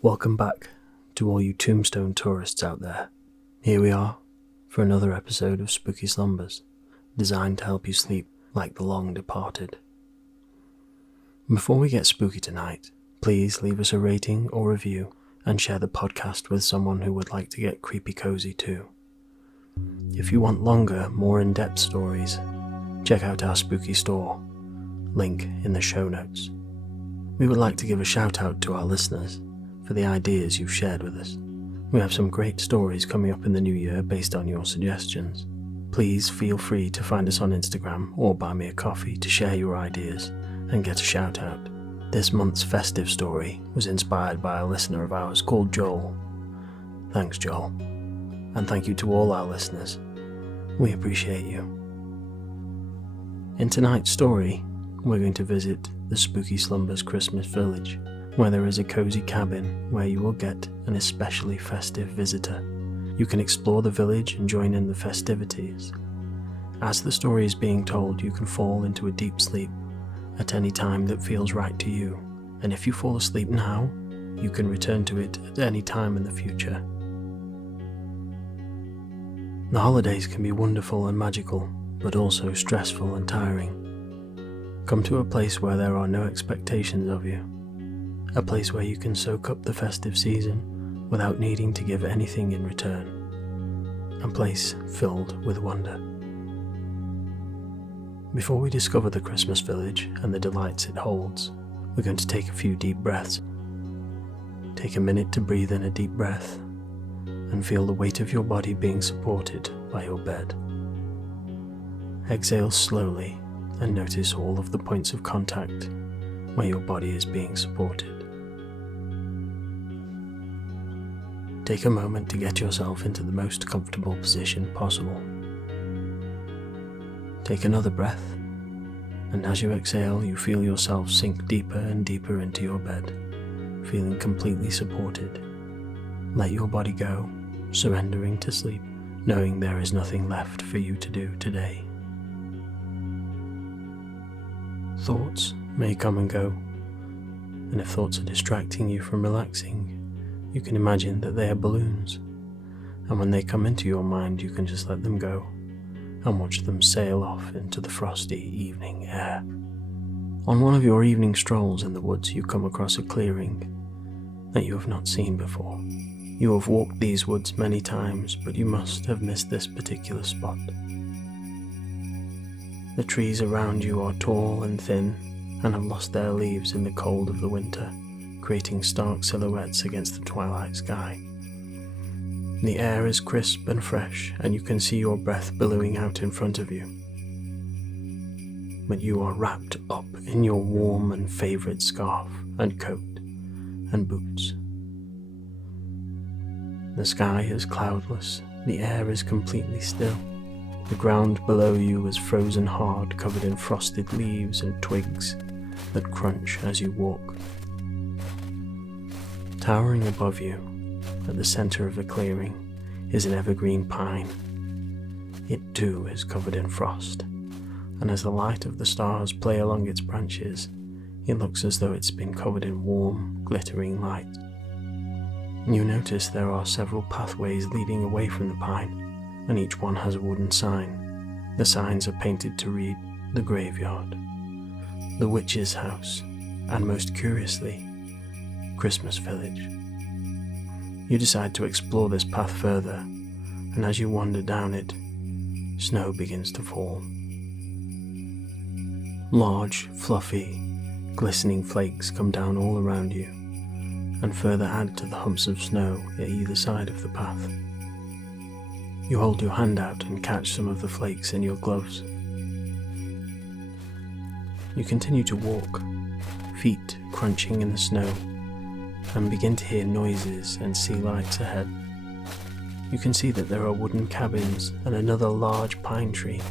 Welcome back to all you tombstone tourists out there. Here we are for another episode of Spooky Slumbers, designed to help you sleep like the long departed. Before we get spooky tonight, please leave us a rating or review and share the podcast with someone who would like to get creepy cozy too. If you want longer, more in-depth stories, check out our spooky store, link in the show notes. We would like to give a shout out to our listeners for the ideas you've shared with us. We have some great stories coming up in the new year based on your suggestions. Please feel free to find us on Instagram or buy me a coffee to share your ideas and get a shout out. This month's festive story was inspired by a listener of ours called Joel. Thanks, Joel. And thank you to all our listeners. We appreciate you. In tonight's story, we're going to visit the Spooky Slumbers Christmas Village, where there is a cozy cabin where you will get an especially festive visitor. You can explore the village and join in the festivities. As the story is being told, you can fall into a deep sleep at any time that feels right to you, and if you fall asleep now, you can return to it at any time in the future. The holidays can be wonderful and magical, but also stressful and tiring. Come to a place where there are no expectations of you. A place where you can soak up the festive season without needing to give anything in return. A place filled with wonder. Before we discover the Christmas village and the delights it holds, we're going to take a few deep breaths. Take a minute to breathe in a deep breath and feel the weight of your body being supported by your bed. Exhale slowly and notice all of the points of contact where your body is being supported. Take a moment to get yourself into the most comfortable position possible. Take another breath, and as you exhale, you feel yourself sink deeper and deeper into your bed, feeling completely supported. Let your body go, surrendering to sleep, knowing there is nothing left for you to do today. Thoughts may come and go, and if thoughts are distracting you from relaxing, you can imagine that they are balloons, and when they come into your mind, you can just let them go and watch them sail off into the frosty evening air. On one of your evening strolls in the woods, you come across a clearing that you have not seen before. You have walked these woods many times, but you must have missed this particular spot. The trees around you are tall and thin and have lost their leaves in the cold of the winter, creating stark silhouettes against the twilight sky. The air is crisp and fresh, and you can see your breath billowing out in front of you. But you are wrapped up in your warm and favourite scarf and coat and boots. The sky is cloudless, the air is completely still. The ground below you is frozen hard, covered in frosted leaves and twigs that crunch as you walk. Towering above you, at the center of the clearing, is an evergreen pine. It too is covered in frost, and as the light of the stars play along its branches, it looks as though it's been covered in warm, glittering light. You notice there are several pathways leading away from the pine, and each one has a wooden sign. The signs are painted to read the graveyard, the witch's house, and most curiously, Christmas village. You decide to explore this path further, and as you wander down it, snow begins to fall. Large, fluffy, glistening flakes come down all around you, and further add to the humps of snow at either side of the path. You hold your hand out and catch some of the flakes in your gloves. You continue to walk, feet crunching in the snow, and begin to hear noises and see lights ahead. You can see that there are wooden cabins and another large pine tree,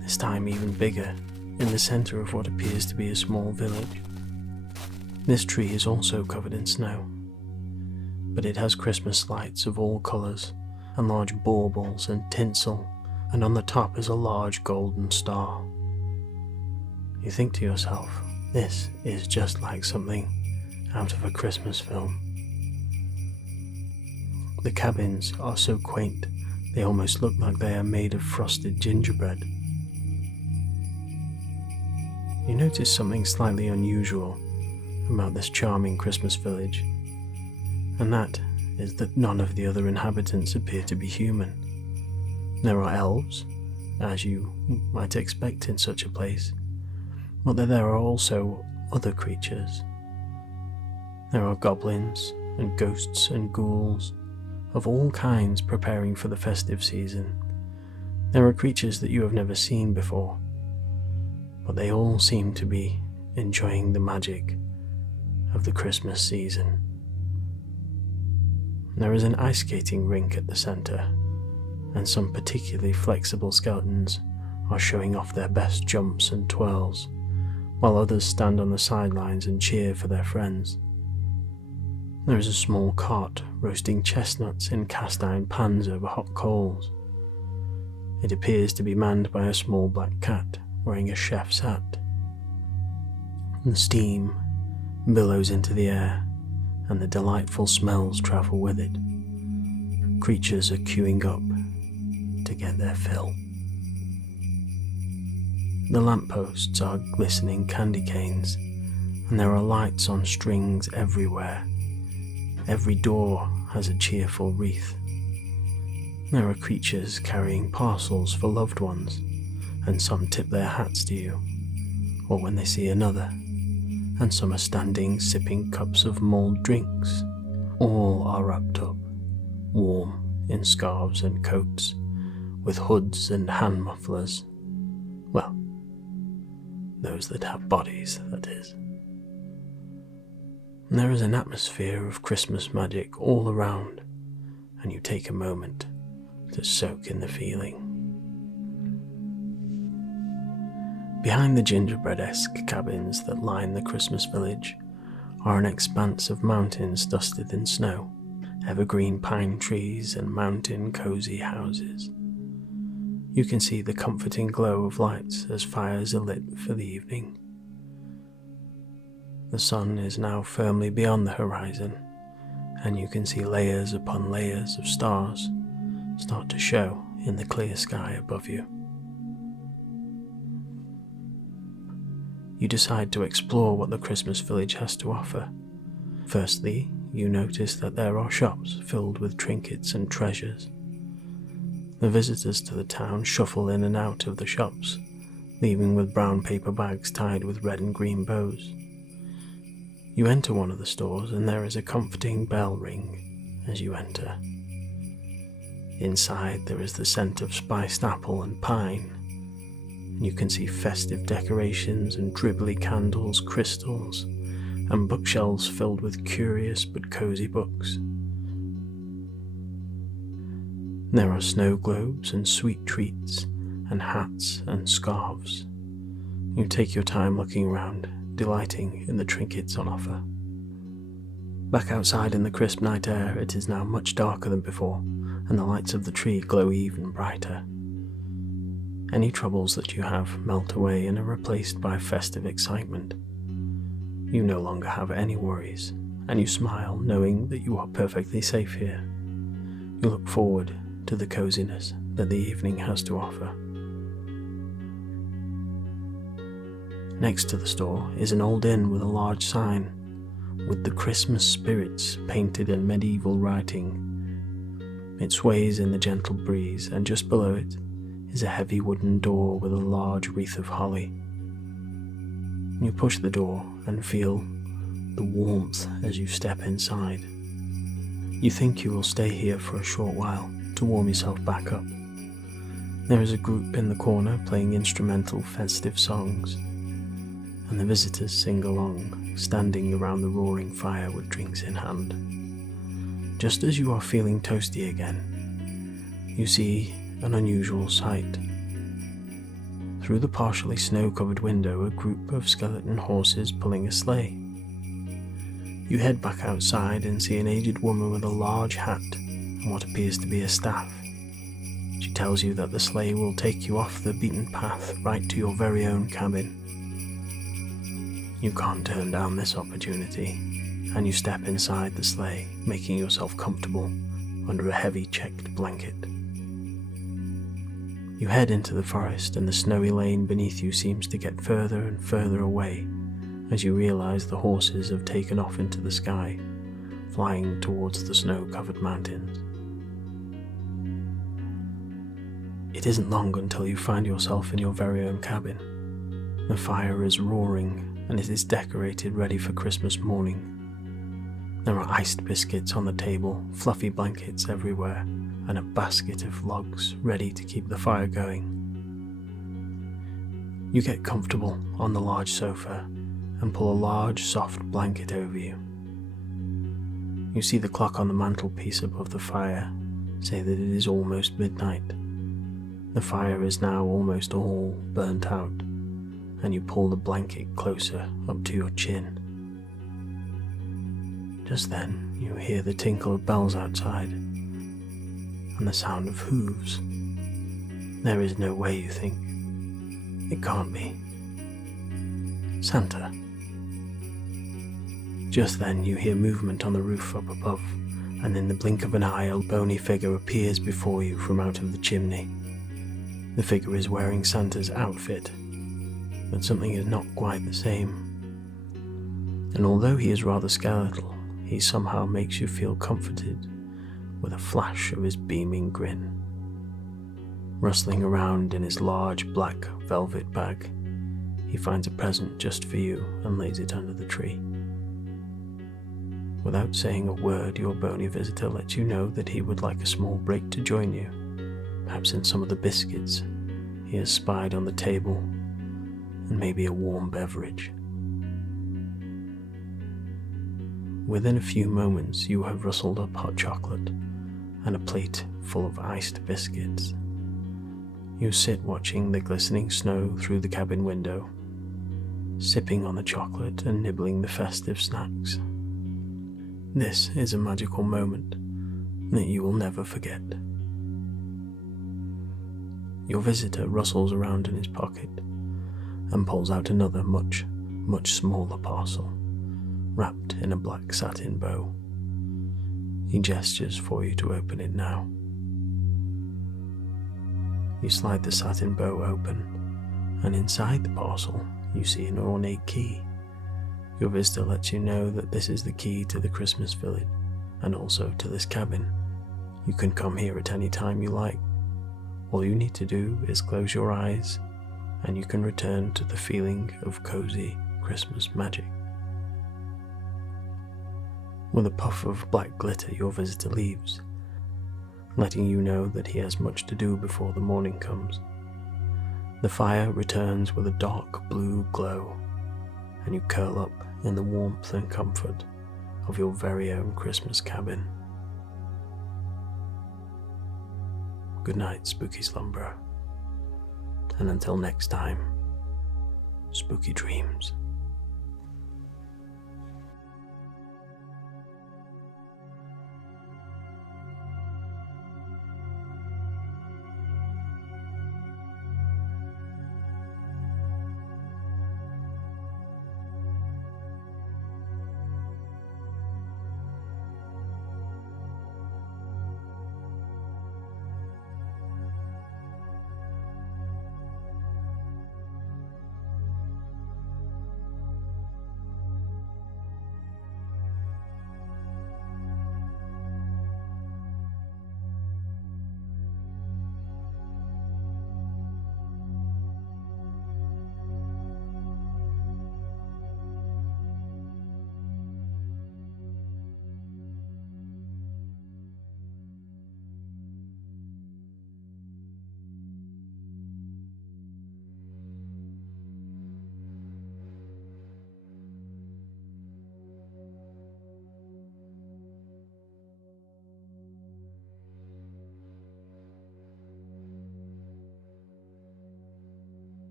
this time even bigger, in the center of what appears to be a small village. This tree is also covered in snow, but it has Christmas lights of all colors and large baubles and tinsel, and on the top is a large golden star. You think to yourself, this is just like something out of a Christmas film. The cabins are so quaint, they almost look like they are made of frosted gingerbread. You notice something slightly unusual about this charming Christmas village, and that is that none of the other inhabitants appear to be human. There are elves, as you might expect in such a place, but there are also other creatures. There are goblins and ghosts and ghouls of all kinds preparing for the festive season. There are creatures that you have never seen before, but they all seem to be enjoying the magic of the Christmas season. There is an ice skating rink at the centre, and some particularly flexible skeletons are showing off their best jumps and twirls, while others stand on the sidelines and cheer for their friends. There is a small cart roasting chestnuts in cast-iron pans over hot coals. It appears to be manned by a small black cat wearing a chef's hat. The steam billows into the air, and the delightful smells travel with it. Creatures are queuing up to get their fill. The lampposts are glistening candy canes, and there are lights on strings everywhere. Every door has a cheerful wreath. There are creatures carrying parcels for loved ones, and some tip their hats to you, or when they see another, and some are standing sipping cups of mulled drinks. All are wrapped up, warm in scarves and coats, with hoods and hand mufflers. Well, those that have bodies, that is. And there is an atmosphere of Christmas magic all around, and you take a moment to soak in the feeling. Behind the gingerbread-esque cabins that line the Christmas village are an expanse of mountains dusted in snow, evergreen pine trees and mountain cozy houses. You can see the comforting glow of lights as fires are lit for the evening. The sun is now firmly beyond the horizon, and you can see layers upon layers of stars start to show in the clear sky above you. You decide to explore what the Christmas village has to offer. Firstly, you notice that there are shops filled with trinkets and treasures. The visitors to the town shuffle in and out of the shops, leaving with brown paper bags tied with red and green bows. You enter one of the stores, and there is a comforting bell ring as you enter. Inside there is the scent of spiced apple and pine. You can see festive decorations and dribbly candles, crystals, and bookshelves filled with curious but cozy books. There are snow globes and sweet treats, and hats and scarves. You take your time looking around, delighting in the trinkets on offer. Back outside in the crisp night air, it is now much darker than before, and the lights of the tree glow even brighter. Any troubles that you have melt away and are replaced by festive excitement. You no longer have any worries, and you smile knowing that you are perfectly safe here. You look forward to the coziness that the evening has to offer. Next to the store is an old inn with a large sign, with the Christmas spirits painted in medieval writing. It sways in the gentle breeze, and just below it is a heavy wooden door with a large wreath of holly. You push the door and feel the warmth as you step inside. You think you will stay here for a short while to warm yourself back up. There is a group in the corner playing instrumental festive songs, and the visitors sing along, standing around the roaring fire with drinks in hand. Just as you are feeling toasty again, you see an unusual sight. Through the partially snow-covered window, a group of skeleton horses pulling a sleigh. You head back outside and see an aged woman with a large hat and what appears to be a staff. She tells you that the sleigh will take you off the beaten path right to your very own cabin. You can't turn down this opportunity, and you step inside the sleigh, making yourself comfortable under a heavy checked blanket. You head into the forest, and the snowy lane beneath you seems to get further and further away as you realize the horses have taken off into the sky, flying towards the snow-covered mountains. It isn't long until you find yourself in your very own cabin. The fire is roaring, and it is decorated ready for Christmas morning. There are iced biscuits on the table, fluffy blankets everywhere, and a basket of logs ready to keep the fire going. You get comfortable on the large sofa and pull a large, soft blanket over you. You see the clock on the mantelpiece above the fire say that it is almost midnight. The fire is now almost all burnt out, and you pull the blanket closer up to your chin. Just then, you hear the tinkle of bells outside, and the sound of hooves. There is no way, you think. It can't be. Santa. Just then you hear movement on the roof up above, and in the blink of an eye a bony figure appears before you from out of the chimney. The figure is wearing Santa's outfit, but something is not quite the same. And although he is rather skeletal, he somehow makes you feel comforted with a flash of his beaming grin. Rustling around in his large black velvet bag, he finds a present just for you and lays it under the tree. Without saying a word, your bony visitor lets you know that he would like a small break to join you, perhaps in some of the biscuits he has spied on the table, and maybe a warm beverage. Within a few moments you have rustled up hot chocolate and a plate full of iced biscuits. You sit watching the glistening snow through the cabin window, sipping on the chocolate and nibbling the festive snacks. This is a magical moment that you will never forget. Your visitor rustles around in his pocket and pulls out another much smaller parcel, wrapped in a black satin bow. He gestures for you to open it now. You slide the satin bow open, and inside the parcel you see an ornate key. Your visitor lets you know that this is the key to the Christmas village, and also to this cabin. You can come here at any time you like. All you need to do is close your eyes, and you can return to the feeling of cozy Christmas magic. With a puff of black glitter, your visitor leaves, letting you know that he has much to do before the morning comes. The fire returns with a dark blue glow, and you curl up in the warmth and comfort of your very own Christmas cabin. Good night, spooky slumberer, and until next time, spooky dreams.